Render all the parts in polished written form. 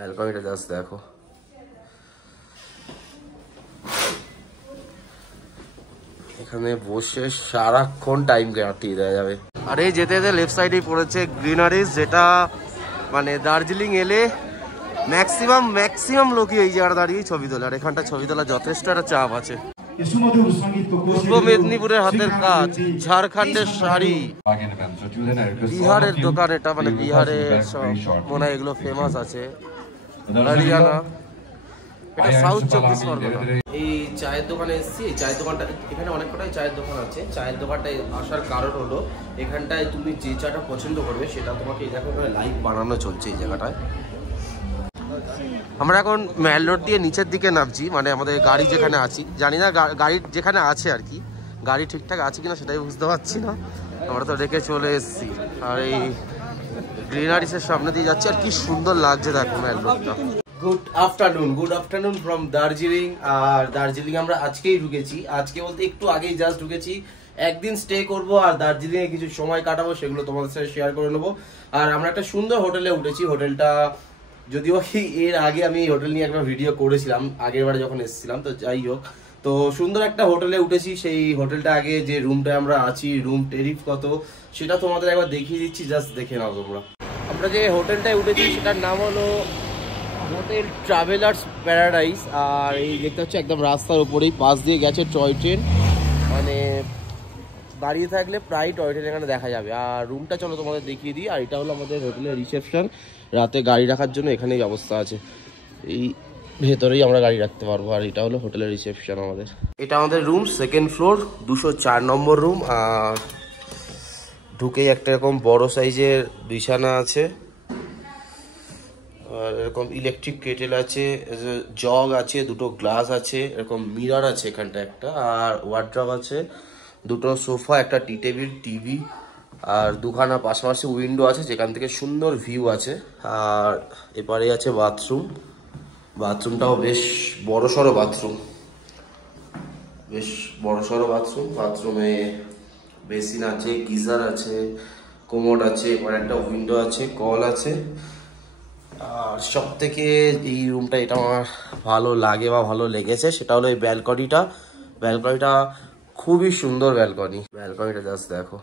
ব্যালকনিটা just দেখো। এখানে বসে সারাক্ষণ টাইম কাটিয়ে দেওয়া যাবে। আর এই যেতে যেতে লেফট সাইডেই পড়েছে গ্রিনারিজ, যেটা মানে দার্জিলিং এলে ম্যাক্সিমাম লোকই এই জায়গাটা দাঁড়িয়ে ছবি তোলে। আর এখানটা ছবি তোলা যথেষ্ট একটা চাপ আছে। পূর্ব মেদিনীপুরের হাতের কাজ, ঝাড়খণ্ডের শাড়ি, বিহারের দোকান, এটা মানে বিহারের সব মনে হয় এগুলো ফেমাস আছে, হরিয়ানা, এটা সাউথ 24 পরগনা। এই চায়ের দোকানে এসেছি। এই চায়ের দোকানটা, এখানে অনেক কটাই চায়ের দোকান আছে। চায়ের দোকানটায় আসার কারণ হলো এখানটায় তুমি যে চাটা পছন্দ করবে সেটা তোমাকে এই দেখো লাইভ বানানো চলছে এই জায়গাটায়। আমরা এখন মেল রোড দিয়ে নিচের দিকে নামছি, মানে আমাদের গাড়ি যেখানে আছি, জানি না গাড়ি যেখানে আছে আর কি, গাড়ি ঠিকঠাক আছে কিনা সেটাই বুঝতে পারছি না। আমরা তো রেখে চলে এসেছি আর এই গ্রিনারিসের সামনে দিয়ে যাচ্ছি। আর কি সুন্দর লাগছে দেখো মেল রোডটা। Good afternoon from Darjeeling. আর দার্জিলিং আমরা আজকেই ঢুকেছি, আজকে বলতে একটু আগেই জাস্ট ঢুকেছি। একদিন স্টে করব আর দার্জিলিং এ কিছু সময় কাটাবো, সেগুলো তোমাদের সাথে শেয়ার করে নেবো। আর আমরা একটা সুন্দর হোটেলে উঠেছি। হোটেলটা যদিও এর আগে আমি হোটেল নিয়ে একটা ভিডিও করেছিলাম আগের বারে যখন এসেছিলাম, তো যাই হোক, তো সুন্দর একটা হোটেলে উঠেছি। সেই হোটেলটা আগে যে রুমটা আমরা আছি, রুম টেরিফ কত সেটা তোমাদের একবার দেখিয়ে দিচ্ছি, জাস্ট দেখে নাও তোমরা। আমরা যে হোটেলটায় উঠেছি সেটার নাম হলো হোটেল ট্রাভেলার্স প্যারাডাইস। আর এই দেখতে হচ্ছে একদম রাস্তার উপরেই, পাশ দিয়ে গেছে টয় ট্রেন, মানে দাঁড়িয়ে থাকলে প্রায় টয় ট্রেন এখানে দেখা যাবে। আর রুমটা চলো তোমাদের দেখিয়ে দিই। আর এটা হলো আমাদের হোটেলের রিসেপশন, রাতে গাড়ি রাখার জন্য এখানেই ব্যবস্থা আছে, এই ভেতরেই আমরা গাড়ি রাখতে পারবো। আর এটা হলো হোটেলের রিসেপশন আমাদের। এটা আমাদের রুম, সেকেন্ড ফ্লোর, 204 নম্বর রুম। আর ঢুকেই একটা এরকম বড় সাইজের বিছানা আছে, আর এরকম ইলেকট্রিক কেটেল আছে, জগ আছে, দুটো গ্লাস আছে, এরকম মিরর আছে এখানটা একটা, আর ওয়ার্ড্রপ আছে, দুটো সোফা, একটা টি টেবিল, টিভি, আর দুখানা পাশাপাশি উইন্ডো আছে যেখান থেকে সুন্দর ভিউ আছে। আর এপারে আছে বাথরুম, বাথরুমটাও বেশ বড়সড় বাথরুম, বাথরুমে বেসিন আছে, গিজার আছে, কোমোড আছে, এবার একটা উইন্ডো আছে, কল আছে। আর সব থেকে এই রুমটা এটা আমার ভালো লাগে বা ভালো লেগেছে সেটা হলো এই ব্যালকনিটা খুবই সুন্দর। ব্যালকনিটা জাস্ট দেখো।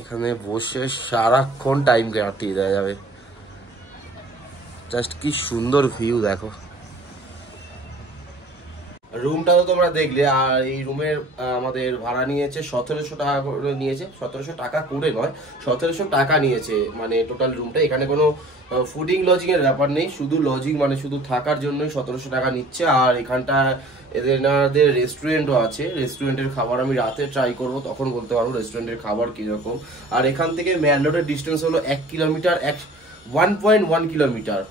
এখানে বসে সারাক্ষণ টাইম কাটিয়ে দেওয়া যাবে, জাস্ট কি সুন্দর ভিউ দেখো। রুমটা তো তোমরা দেখলে। আর এই রুমের আমাদের ভাড়া নিয়েছে 1700 টাকা করে নিয়েছে, 1700 টাকা করে নয়, 1700 টাকা নিয়েছে মানে টোটাল রুমটা। এখানে কোনো ফুডিং লজিং এর ব্যাপার নেই, শুধু লজিং মানে শুধু থাকার জন্যই 1700 টাকা নিচ্ছে। আর এখানটা এদের রেস্টুরেন্টও আছে, রেস্টুরেন্টের খাবার আমি রাতে ট্রাই করব, তখন বলতে পারবো রেস্টুরেন্টের খাবার কিরকম। আর এখান থেকে মেল রোডের ডিস্টেন্স হলো 1 কিলোমিটার, 1.1 কিলোমিটার।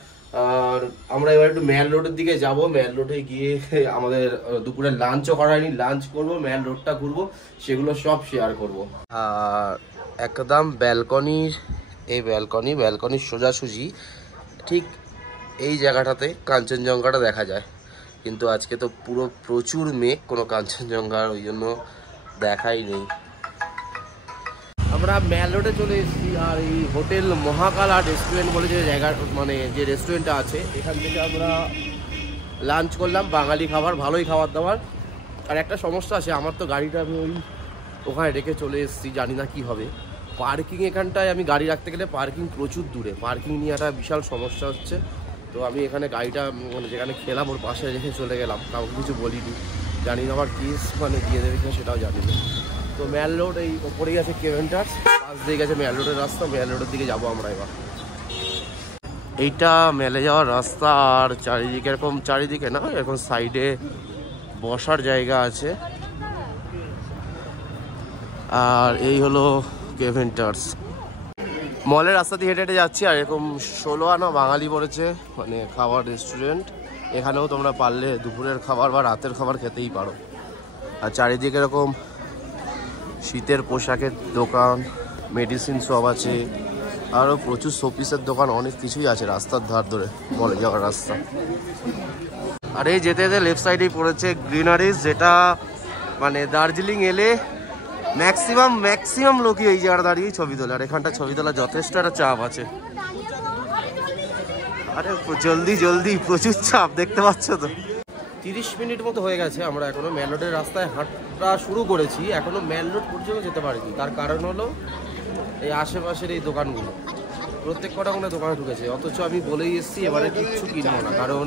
আর আমরা এবার একটু মেল রোডের দিকে যাব। মেল রোডে গিয়ে আমাদের দুপুরে লাঞ্চও করা হয়নি, লাঞ্চ করবো, মেল রোডটা ঘুরবো, সেগুলো সব শেয়ার করব। আর একদম ব্যালকনির সোজাসুজি ঠিক এই জায়গাটাতে কাঞ্চনজঙ্ঘাটা দেখা যায়, কিন্তু আজকে তো পুরো প্রচুর মেঘ, কোনো কাঞ্চনজঙ্ঘা ওই জন্য দেখাই নেই। আমরা মেল রোডে চলে এসেছি। আর এই হোটেল মহাকালা রেস্টুরেন্ট বলে যে জায়গা, মানে যে রেস্টুরেন্টটা আছে, এখান থেকে আমরা লাঞ্চ করলাম, বাঙালি খাবার, ভালোই খাবার দাবার। আর একটা সমস্যা আছে, আমার তো গাড়িটা আমি ওখানে রেখে চলে এসেছি, জানি না কি হবে। পার্কিং এখানটায় আমি গাড়ি রাখতে গেলে পার্কিং প্রচুর দূরে, পার্কিং নিয়ে একটা বিশাল সমস্যা হচ্ছে। তো আমি এখানে গাড়িটা মানে যেখানে খেলাম ওর পাশে রেখে চলে গেলাম, কাউকে কিছু বলিনি, জানি না আবার কেস মানে দিয়ে দেবে কিনা সেটাও জানি না। তো মেল রোড এই ওপরেই আছে কেভেন্টার্স, পাশ দিয়ে গেছে মেল রোডের রাস্তা, মেল রোডের দিকে যাবো আমরা এবার। এইটা মেলে যাওয়ার রাস্তা। আর চারিদিকে এরকম, চারিদিকে না এরকম সাইডে বসার জায়গা আছে। আর এই হলো কেভেন্টার্স। মলের রাস্তা দিয়ে হেঁটে হেঁটে যাচ্ছি। আর এরকম 16 আনা বাঙালি পড়েছে মানে খাবার রেস্টুরেন্ট, এখানেও তোমরা পারলে দুপুরের খাবার বা রাতের খাবার খেতেই পারো। আর চারিদিকে এরকম শীতের পোশাকের দোকান, মেডিসিন সব আছে, আরও প্রচুর শোপিসের দোকান, অনেক কিছুই আছে রাস্তার ধার ধরে, মলে যাওয়ার রাস্তা। আর এই যেতে যেতে লেফট সাইডেই পড়েছে গ্রিনারিজ, যেটা মানে দার্জিলিং এলে ম্যাক্সিমাম লোকই এই জায়গাটা দাঁড়িয়ে ছবি তোলে, আর এখানটা ছবি তোলা যথেষ্ট একটা চাপ আছে। আরে জলদি প্রচুর চাপ, দেখতে পাচ্ছ তো। 30 মিনিট মতো হয়ে গেছে, আমরা এখনো মেন রোডের রাস্তায় হাঁটা শুরু করেছি, এখনো মেন রোড পর্যন্ত যেতে পারিনি। তার কারণ হলো এই আশেপাশের এই দোকানগুলো, প্রত্যেক কটা কোনো দোকানে ঢুকেছে, অথচ আমি বলেই এসেছি এবারে কিচ্ছু কিনবো না, কারণ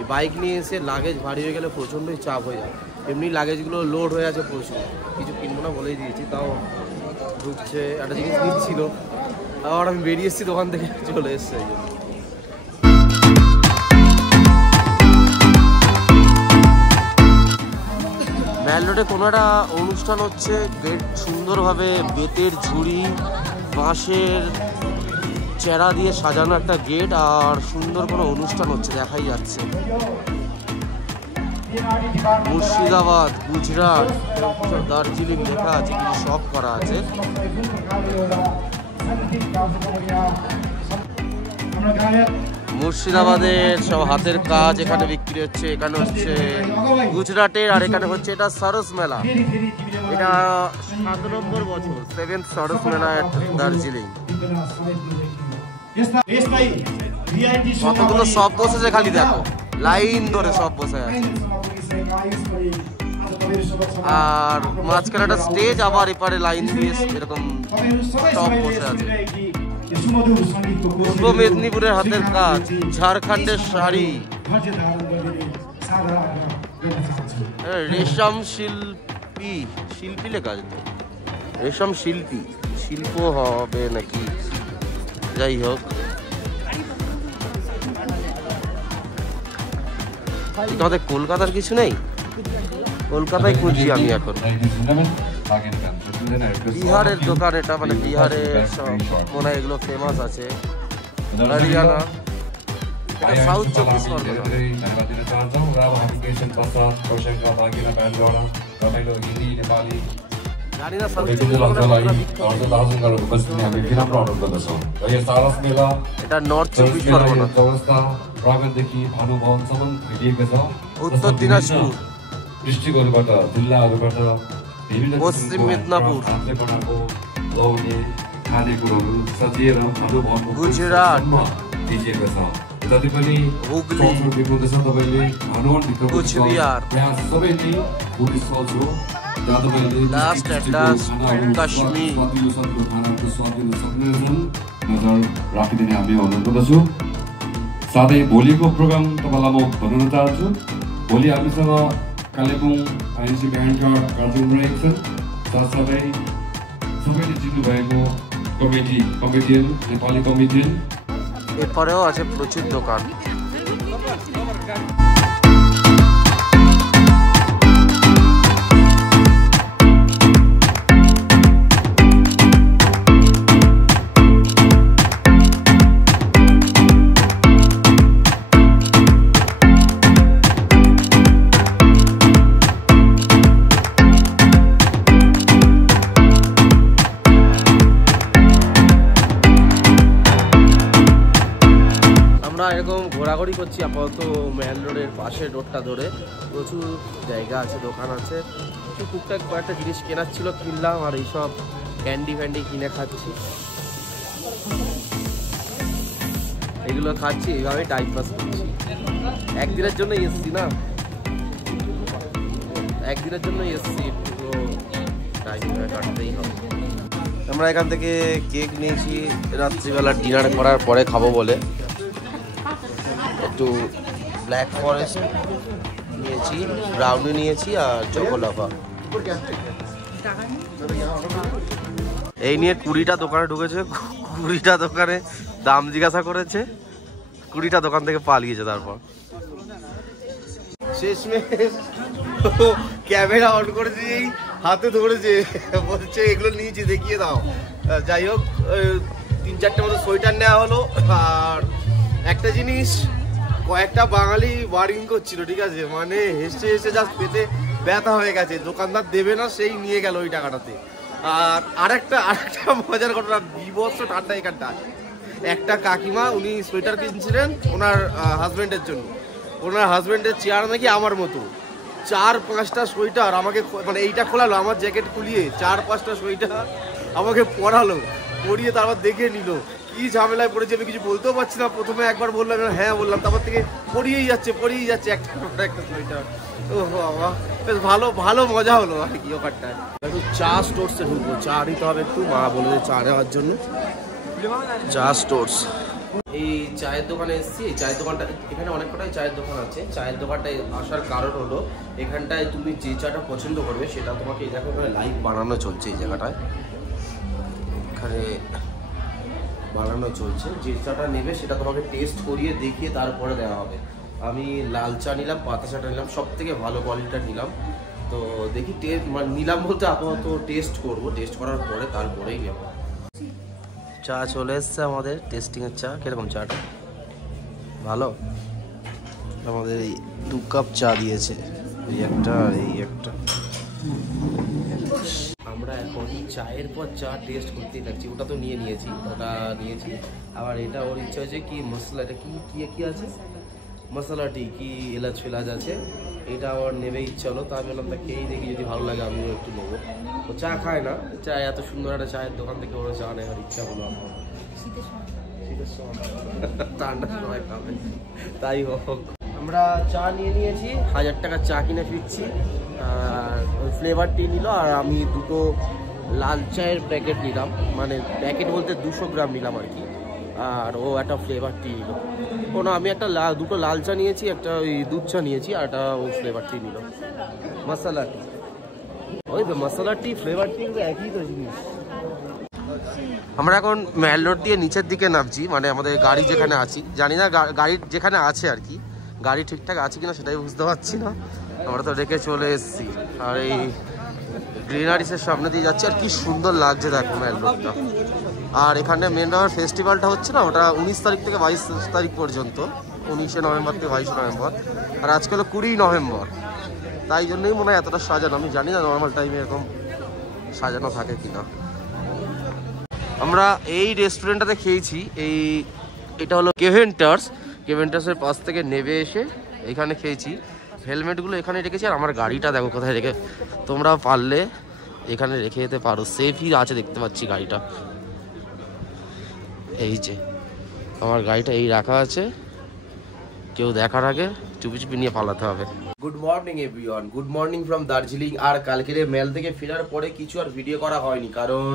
এই বাইক নিয়ে এসে লাগেজ ভারী হয়ে গেলে প্রচণ্ডই চাপ হয়ে যায়। এমনি লাগেজগুলো লোড হয়ে আছে প্রচুর, কিছু কিনবো না বলেই দিয়েছি। তাও ঢুকছে, একটা জিনিস নিচ্ছিল, আবার আমি বেরিয়ে এসেছি দোকান থেকে, চলে এসছে। মেন রোডে কোনো একটা অনুষ্ঠান হচ্ছে, গেট সুন্দরভাবে বেতের ঝুড়ি বাঁশের চেরা দিয়ে সাজানো একটা গেট, আর সুন্দর কোনো অনুষ্ঠান হচ্ছে দেখাই যাচ্ছে। মুর্শিদাবাদ, গুজরাট, দার্জিলিং লেখা আছে, কিছু সব করা আছে। মুর্শিদাবাদের সব হাতের কাজ এখানে বিক্রি হচ্ছে, এখানে হচ্ছে গুজরাটের, আর এখানে হচ্ছে এটা সরস মেলা, এটা 7 নম্বর বছর, 7th সরস মেলা দার্জিলিং। কতগুলো সব বসেছে খালি দেখো, লাইন ধরে সব বসে আছে, আর মাঝখানে একটা স্টেজ, আবার এপারে লাইন দিয়ে এরকম সব বসে আছে। পূর্ব মেদিনীপুরের হাতের কাজ, ঝাড়খণ্ডের শাড়ি, রেশম শিল্পী লেখা আছে, রেশম শিল্প হবে নাকি, যাই হোক। তোমাদের কলকাতার কিছু নেই? কলকাতায় খুঁজছি আমি এখন। বিহারের দোকান এটা, মানে বিহারের সব মনে হয় এগুলো ফেমাস আছে। হরিয়ানা, এটা সাউথ 24 পরগনা। জানি না সাউথ 24 পরগনা, এটা নর্থ 24 পরগনা। উত্তর দিনাজপুর, पश्चिम Midnapore, Gujarat, Hooghly, Coochbehar, last at last Kashmir. साथै भोलिको प्रोग्राम तपाईलाई म भन्न चाहन्छु। भोलि हामीसँग कालेबुङ आइएनसी ब्यान्ड कार्यक्रम रहेको छ। साथसाथै सबैले जित्नु भएको कमिटियन नेपाली कमिटियन এরপরেও আছে প্রচুর দোকান। এরকম ঘোরাঘুরি করছি আপাতত মেন রোডের পাশে, রোডটা ধরে প্রচুর জায়গা আছে, দোকান আছে, টুকটাক কয়েকটা জিনিস কেনার ছিল কিনলাম, আর এইসব ক্যান্ডি ফ্যান্ডি কিনে খাচ্ছি, এগুলো খাচ্ছি, এইভাবে টাইম পাস করছি। একদিনের জন্য এসছি না, একদিনের জন্য এসছি, একটু টাইম কাটতেই হবে। আমরা এখান থেকে কেক নিয়েছি, রাত্রিবেলা ডিনার করার পরে খাবো বলে। একটু ব্ল্যাক ফরেস্ট নিয়েছি, ব্রাউনি নিয়েছি, আর চকোলাভা। এই নিয়ে 20টা দোকানে ঢুকেছে, 20টা দোকানে দাম জিজ্ঞাসা করেছে, 20টা দোকান থেকে পালিয়েছে। তারপর শেষমেশ ক্যামেরা অন করেছি, হাতে ধরেছে, বলছে এগুলো নিয়েছি দেখিয়ে দাও। যাই হোক, 3-4টে মতো সোয়েটার নেওয়া হলো, আর একটা জিনিস কয়েকটা বাঙালি ওয়ারিং করছিল, ঠিক আছে, মানে হেসে হেসে জাস্ট পেতে ব্যথা হয়ে গেছে, দোকানদার দেবে না, সেই নিয়ে গেল ওই টাকাটাতে। আর আরেকটা মজার ঘটনা, বিভৎস ঠান্ডা এখানটা। একটা কাকিমা, উনি সোয়েটার কিনছিলেন ওনার হাজব্যান্ডের জন্য, ওনার হাজব্যান্ডের চেয়ার নাকি আমার মতো, 4-5টা সোয়েটার আমাকে, মানে এইটা খোলালো, আমার জ্যাকেট খুলিয়ে 4-5টা সোয়েটার আমাকে পরালো, পরিয়ে তারপর দেখে নিল। কি ঝামেলায় পড়েছে আমি কিছু বলতেও পারছি না। প্রথমে একবার বললাম, হ্যাঁ বললাম, তারপর থেকে পরিয়েই যাচ্ছে একটা সোয়েটার। ও বাবা, বেশ ভালো মজা হলো আর কি ওখানটায়। একটু চা স্টোরসে ঢুকবো, চা নিতে হবে একটু, মা বলে চা নেওয়ার জন্য। চা স্টোরস, এই চায়ের দোকানে এসেছি। এই চায়ের দোকানটা, এখানে অনেক কটাই চায়ের দোকান আছে। চায়ের দোকানটায় আসার কারণ হলো এখানটায় তুমি যে চাটা পছন্দ করবে সেটা তোমাকে, এই দেখো এখানে লাইভ বানানো চলছে। এই জায়গাটায় এখানে বানানো চলছে। যে চাটা নেবে সেটা তোমাকে টেস্ট করিয়ে দেখিয়ে তারপরে দেওয়া হবে। আমি লাল চা নিলাম, পাতা চাটা নিলাম, সব থেকে ভালো কোয়ালিটিটা নিলাম। তো দেখি টেস্ট, মানে নিলাম বলতে আপাতত টেস্ট করবো, টেস্ট করার পরে তারপরেই নেবো। চা চলে এসছে আমাদের, টেস্টিংয়ের চা। কিরকম চাটা? ভালো। আমাদের এই 2 কাপ চা দিয়েছে, এই একটা আর এই একটা। আমরা এখন চায়ের পর চা টেস্ট করতেই থাকছি। ওটা তো নিয়েছি, আবার এটা ওর ইচ্ছা হয়েছে কি মশলা, এটা কি আছে মশলাটি, কি এলাচ ফেলাচ আছে, এটা আমার নেবে ইচ্ছা হলো। তা আমি বললাম তা খেয়েই দেখি, যদি ভালো লাগে আমিও একটু নেবো। ও চা খায় না, চা এত সুন্দর একটা চায়ের দোকান থেকে ওরা চা নেওয়ার ইচ্ছা হলো আমার। ঠান্ডার সময় খাবে, তাই হোক। আমরা চা নিয়েছি, 1000 টাকার চা কিনে ফিরছি। আর ওই ফ্লেভার টি নিল, আর আমি 2টো লাল চায়ের প্যাকেট নিলাম, মানে প্যাকেট বলতে 200 গ্রাম নিলাম আর কি। আর ও একটা ফ্লেভার টি নিল। আমি একটা 2টো লাল চা নিয়েছি, একটা ওই দুধ চা নিয়েছি, আর একটা ও ফ্লেভার টি নিল, মশলা টি। ওই তো মশলা টি ফ্লেভার টি একই তো জিনিস। আমরা এখন ম্যাল রোড দিয়ে নিচের দিকে নামছি, মানে আমাদের গাড়ি যেখানে আছি, জানি না গাড়ি যেখানে আছে আর কি, গাড়ি ঠিকঠাক আছে কিনা সেটাই বুঝতে পারছি না। আমরা তো রেখে চলে এসেছি, আর এই গ্রিনারিসের সামনে দিয়ে যাচ্ছি। আর কি সুন্দর লাগছে দেখো ম্যাল রোডটা। আর এখানে মেন রোড ফেস্টিভ্যালটা হচ্ছে না, ওটা 19 তারিখ থেকে 22 তারিখ পর্যন্ত, 19শে নভেম্বর থেকে 22শে নভেম্বর। আর আজকে হলো 20 নভেম্বর, তাই জন্যই মনে হয় এতটা সাজানো। আমি জানি না নর্মাল টাইমে এরকম সাজানো থাকে কিনা। আমরা এই রেস্টুরেন্টটাতে খেয়েছি, এটা হলো কেভেন্টার্সের পাশ থেকে নেমে এসে এখানে খেয়েছি। হেলমেটগুলো এখানে রেখেছি, আর আমার গাড়িটা দেখো কোথায় রেখে, তোমরা পারলে এখানে রেখে যেতে পারো, সেফই আছে দেখতে পাচ্ছি গাড়িটা। এই যে আমার গাড়িটা এই রাখা আছে, কেউ দেখার আগে চুপি নিয়ে পালাতে হবে। Good morning everyone, good morning from Darjeeling. আর কালকের মেল থেকে ফেরার পরে কিছু আর ভিডিও করা হয়নি, কারণ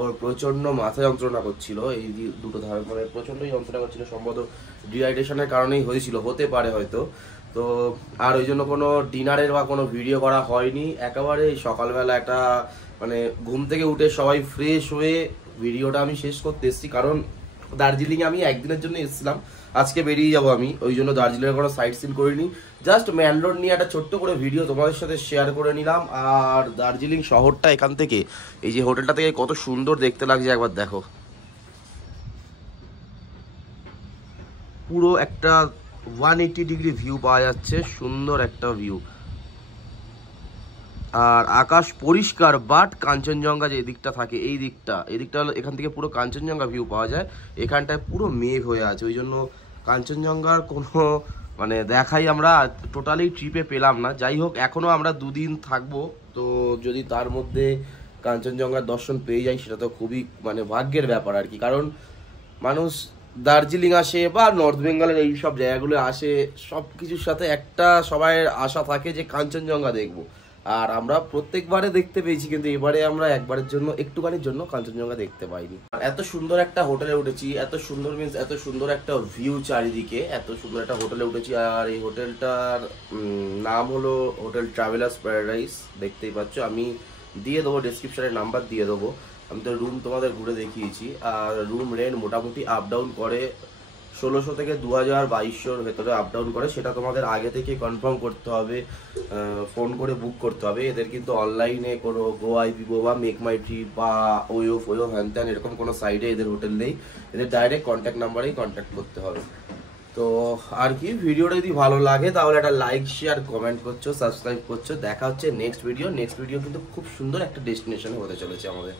ওর প্রচণ্ড মাথা যন্ত্রণা করছিল। এই দুটো ধারে মানে প্রচণ্ড যন্ত্রণা করছিল, সম্ভবত ডিহাইড্রেশনের কারণেই হতে পারে হয়তো। তো আর ওই জন্য কোনো ডিনারের বা কোনো ভিডিও করা হয়নি। একেবারে সকালবেলা একটা মানে ঘুম থেকে উঠে সবাই ফ্রেশ হয়ে ভিডিওটা আমি শেষ করতে এসেছি, কারণ দার্জিলিংয়ে আমি একদিনের জন্য এসেছিলাম, আজকে বেরিয়ে যাব আমি। ওই জন্য দার্জিলিংয়ের কোনো সাইট সিন করিনি, জাস্ট ম্যাল রোড নিয়ে একটা ছোট্ট করে ভিডিও তোমাদের সাথে শেয়ার করে নিলাম। আর দার্জিলিং শহরটা এখান থেকে, এই যে হোটেলটা থেকে কত সুন্দর দেখতে লাগছে একবার দেখো, পুরো একটা 180 ডিগ্রি ভিউ পাওয়া যাচ্ছে, সুন্দর একটা ভিউ। আর আকাশ পরিষ্কার, বাট কাঞ্চনজঙ্ঘা যে এদিকটা থাকে, এই দিকটা হলো, এখান থেকে পুরো কাঞ্চনজঙ্ঘা ভিউ পাওয়া যায়। এখানটায় পুরো মেঘ হয়ে আছে, ওই জন্য কাঞ্চনজঙ্ঘার কোনো মানে দেখাই আমরা টোটালি ট্রিপে পেলাম না। যাই হোক, এখনও আমরা 2 দিন থাকবো, তো যদি তার মধ্যে কাঞ্চনজঙ্ঘার দর্শন পেয়ে যাই সেটা তো খুবই মানে ভাগ্যের ব্যাপার আর কি। কারণ মানুষ দার্জিলিং আসে বা নর্থ বেঙ্গলের এই সব জায়গাগুলো আসে, সব কিছুর সাথে একটা সবাই আশা থাকে যে কাঞ্চনজঙ্ঘা দেখবো। আর আমরা প্রত্যেকবারে দেখতে পেয়েছি, কিন্তু এবারে আমরা একবারের জন্য একটুখানির জন্য কাঞ্চনজঙ্ঘা দেখতে পাইনি। এত সুন্দর একটা হোটেলে উঠেছি, এত সুন্দর একটা ভিউ চারিদিকে, এত সুন্দর একটা হোটেলে উঠেছি। আর এই হোটেলটার নাম হলো হোটেল ট্রাভেলার্স প্যারাডাইস, দেখতেই পাচ্ছ। আমি দিয়ে দেবো ডেসক্রিপশনে, নাম্বার দিয়ে দেবো। আমি তো রুম তোমাদের ঘুরে দেখিয়েছি। আর রুম রেন্ট মোটামুটি আপ ডাউন করে 1600 থেকে 2200 ভেতরে আপ ডাউন করে। সেটা তোমাদের আগে থেকে কনফার্ম করতে হবে, ফোন করে বুক করতে হবে। এদের কিন্তু অনলাইনে কোনো গোআইবিবো বা মেক মাই ট্রিপ বা ওয়ো হ্যান ত্যান এরকম কোনো সাইডে এদের হোটেল নেই, এদের ডাইরেক্ট কন্ট্যাক্ট নাম্বারেই কন্ট্যাক্ট করতে হবে। তো আর কি, ভিডিওটা যদি ভালো লাগে তাহলে একটা লাইক শেয়ার কমেন্ট করছো, সাবস্ক্রাইব করছো। দেখা হচ্ছে নেক্সট ভিডিও কিন্তু খুব সুন্দর একটা ডেস্টিনেশনে হতে চলেছে আমাদের।